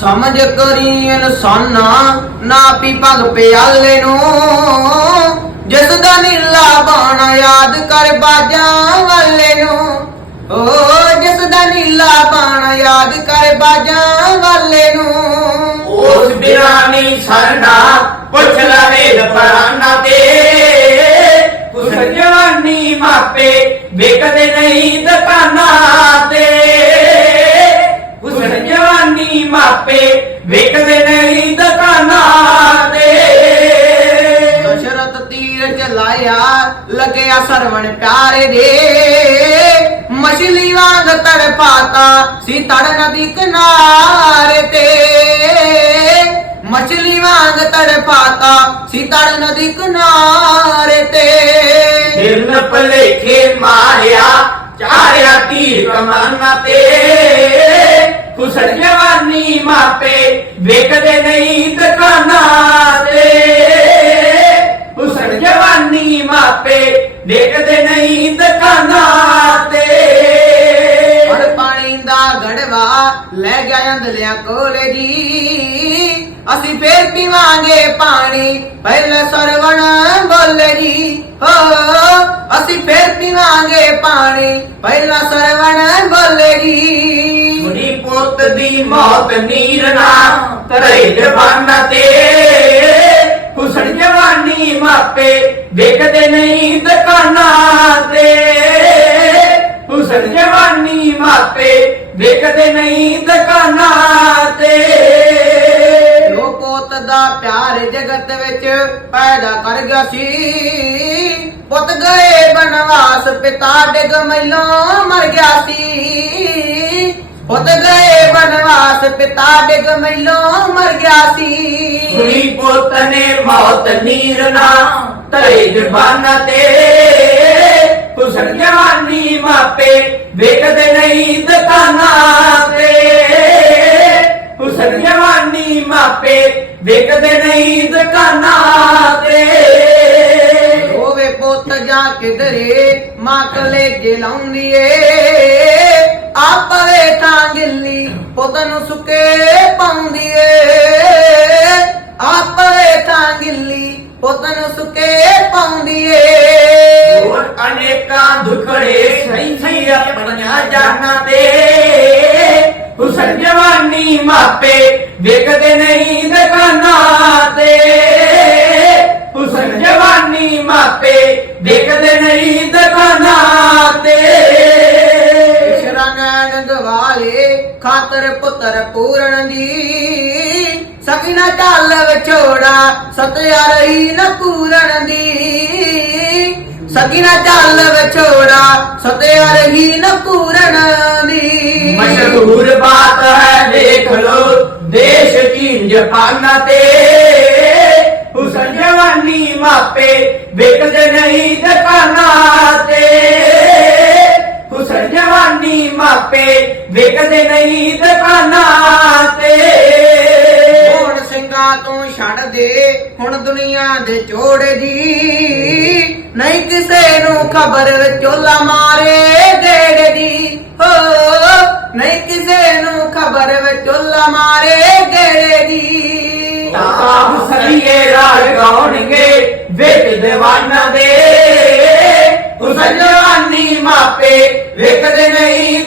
ਸਮਝ ਕਰੀ ਇਨਸਾਨਾ, ਨਾ ਪੀ ਭਗ ਪਿਆਲੇ ਨੂੰ। ਜਿਸ ਦਾ ਨੀਲਾ ਬਾਣ ਯਾਦ ਕਰ ਬਾਜਾਂ ਵਾਲੇ ਨੂੰ। ਓ, ਜਿਸ ਦਾ ਨੀਲਾ ਬਾਣ ਯਾਦ ਕਰ ਬਾਜਾਂ ਵਾਲੇ ਨੂੰ। ਉਸ ਬਿਰਾਨੀ ਸਰਨਾ ਪੁੱਛ ਲੈ ਵੇਦ ਤੇ। ਕੁਸ ਜਵਾਨੀ ਮਾਪੇ ਵੇਖਦੇ ਨਹੀਂ ਦੁਕਾਨਾਂ ਤੇ। ਜਵਾਨੀ ਮਾਪੇ ਵੇਖਦੇ ਨਹੀਂ ਦੁਕਾਨਾਂ ਤੇ। ਦਸ਼ਰਤ ਤੀਰ ਚਲਾਇਆ ਲੱਗਿਆ ਸਰਵਣ ਪਿਆਰੇ ਦੇ। ਮਛਲੀ ਵਾਂਗ ਤੜਪਾਤਾ ਸੀ ਤੜ ਨਦੀ ਕਿਨਾਰੇ ਤੇ। ਮਛਲੀ ਵਾਂਗ ਤੜਪਾਤਾ ਸੀ ਤੜ ਨਦੀ ਕਿਨਾਰੇ ਤੇ। ਦਿਲ ਭਲੇਖੇ ਮਾਰਿਆ ਚਾਰਿਆ ਤੀਰ ਕਮਾਨਾ ਤੇ। ਕੁਸੜ ਜਵਾਨੀ ਮਾਪੇ ਵੇਖਦੇ ਨਹੀਂ ਦੁਕਾਨਾਂ ਤੇ। ਕੁਸੜ ਜਵਾਨੀ ਮਾਪੇ ਵੇਖਦੇ ਨਹੀਂ ਦੁਕਾਨਾਂ ਤੇ। ਹੜ ਪਾਣੀ ਦਾ ਗੜਵਾ ਲੈ ਗਿਆ ਅੰਦਲਿਆਂ ਕੋਲੇ ਜੀ। ਅਸੀਂ ਫੇਰ ਪੀਵਾਂਗੇ ਪਾਣੀ, ਪਹਿਲੇ ਸਰਵਣ ਬੋਲੇ ਜੀ। ਹੋ, ਅਸੀਂ ਫੇਰ ਪੀਵਾਂਗੇ ਪਾਣੀ, ਪਹਿਲਾ ਸਰਵਣ ਬੋਲੇ ਜੀ। ਪੁੱਤ ਦੀ ਮੌਤ ਨੀਰ ਨਾ ਤਰੇ ਜਵਾਨਾ ਤੇ। ਕੁਸੜ ਜਵਾਨੀ ਮਾਪੇ, ਵੇਖਦੇ ਨਹੀਂ ਦੁਕਾਨਾਂ ਤੇ। ਹੁਸਨ ਜਵਾਨੀ ਮਾਪੇ, ਵੇਖਦੇ ਨਹੀਂ ਦੁਕਾਨਾਂ ਤੇ। ਲੋ ਪੁੱਤ ਦਾ ਪਿਆਰ ਜਗਤ ਵਿੱਚ ਪੈਦਾ ਕਰ ਗਿਆ ਸੀ, ਪੁੱਤ ਗਏ ਬਨਵਾਸ, ਪਿਤਾ ਡਿਗ ਮੈਲੋਂ ਮਰ ਗਿਆ ਸੀ। ਪੁੱਤ ਗਏ ਬਨਵਾਸ ਪਿਤਾ ਡਿਗ ਮੈਲੋਂ ਮਰ ਗਿਆ ਸੀ। ਸੁਣੀ ਪੁੱਤ ਨੇ ਮੌਤ ਨੀਰ ਨਾ ਤਰੇ ਜਵਾਨਾ ਤੇ। ਕੁਸੜ ਜਵਾਨੀ ਮਾਪੇ ਵੇਖਦੇ ਨਹੀਂ ਦੁਕਾਨਾਂ ਤੇ। ਕੁਸੜ ਜਵਾਨੀ ਮਾਪੇ ਵੇਖਦੇ ਨਹੀਂ ਦੁਕਾਨਾਂ ਤੇ। ਹੋਵੇ ਪੁੱਤ ਜਾ ਕਿਧਰੇ ਮਾਂ ਕਲੇਜੇ ਲਾਉਂਦੀ ਏ ਆਪਵੇ ਤਾਂ ਗਿੱਲੀ ਪੁੱਤ ਸੁਕੇ ਪਾਉਂਦੀ ਏ। ਆਪਵੇ ਤਾਂ ਗਿੱਲੀ ਪੁੱਤ ਨੂੰ ਸੁਕੇ ਪਾਉਂਦੀ ਏ। ਹੋਰ ਅਨੇਕਾਂ ਦੁਖੜੇ ਸਹੀ ਸਹੀ ਆਪਣੀਆਂ ਜਾਨਾਂ ਤੇ। ਹੁਸਨ ਜਵਾਨੀ ਮਾਪੇ ਵੇਖਦੇ ਨਹੀਂ ਦੁਕਾਨਾਂ ਖਾਤਰ ਪੁੱਤਰ ਪੂਰਨ ਦੀ। ਸਕਿਨਾ ਚੱਲ ਵਿਛੋੜਾ, ਸਤਿਆ ਰਹੀ ਨ ਪੂਰਨ ਦੀ। ਸਕਿਨਾ ਚੱਲ ਵਿਛੋੜਾ, ਸਤਿਆ ਰਹੀ ਨ ਪੂਰਨ ਦੀ। ਮਸ਼ਹੂਰ ਬਾਤ ਹੈ, ਦੇਖ ਲੋ ਦੇਸ਼ ਕੀ ਜਪਾਨਾ ਤੇ। ਹੁਸਨ ਜਵਾਨੀ ਮਾਪੇ ਵੇਖਦੇ ਨਹੀਂ ਦੁਕਾਨਾਂ ਜਵਾਨੀ ਮਾਪੇ ਵੇਖਦੇ ਨਹੀਂ ਦੁਕਾਨਾਂ ਤੇ। ਹੁਣ ਸਿੰਘਾਂ ਤੋਂ ਛੱਡ ਦੇ ਹੁਣ ਦੁਨੀਆ ਦੇ ਚੋੜ ਜੀ। ਨਹੀਂ ਕਿਸੇ ਨੂੰ ਖਬਰ ਵਿਚੋਲਾ ਮਾਰੇ ਗੇੜ ਦੀ। ਹੋ ਨਹੀਂ ਕਿਸੇ ਨੂੰ ਖਬਰ ਵਿਚੋਲਾ ਮਾਰੇ ਗੇੜ ਦੀ। ਤਾਂ ਹੁਸਨੀਏ ਰਾਜ ਗਾਉਣਗੇ ਵਿੱਚ ਦੀਵਾਨਾ ਦੇ। ਜਵਾਨੀ ਮਾਪੇ ਵੇਖਦੇ ਨਹੀਂ